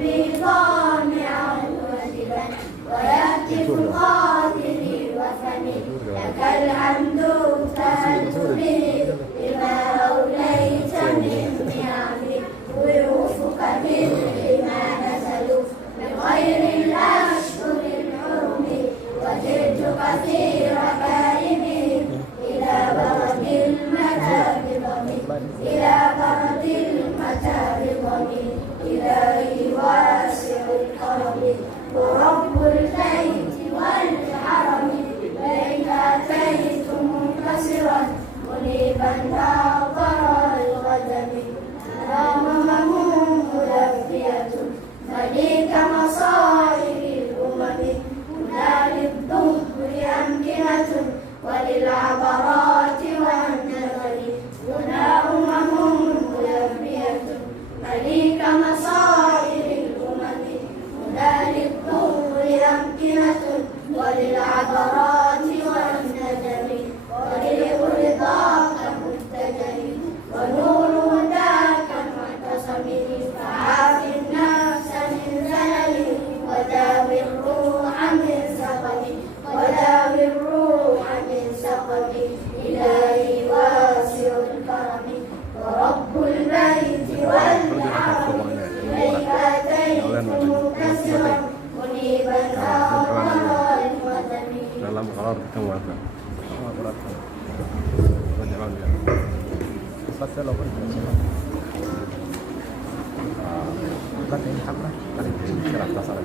ربي طامعا واجبا ويهتف قاتل الوثن لك الحمد ابتهلت به بما أوليت من نعم ضيوفك بالحمى نزلوا من غير الأشهر الحرم وجئتك في ركائبهم إلى برد المتى بضمن إلى برد المتى بضمن إلهي واسع الكرم ورب البيت والحرم إليك أتيت منكسرا منيبا ناظر الغدم أمامهم ملبية مليك مصائر الأمم هنا للظهر أمكنة وللعبرات والنذر هنا ملبية مليك مصائر الأمم هنا للظهر أمكنة وللعبرات والندم طريق رضاك متجه ونور هداك معتصم فعاف النفس من زلل وداوي الروح من سقم إلهي واسع الكرم ورب البيت والحرم إليك أتيت مكسرا منيبا ناظر الوثن. dalam qarar kemuatan. Baca lo kan. Baca ini apa? Tadi cerita salah.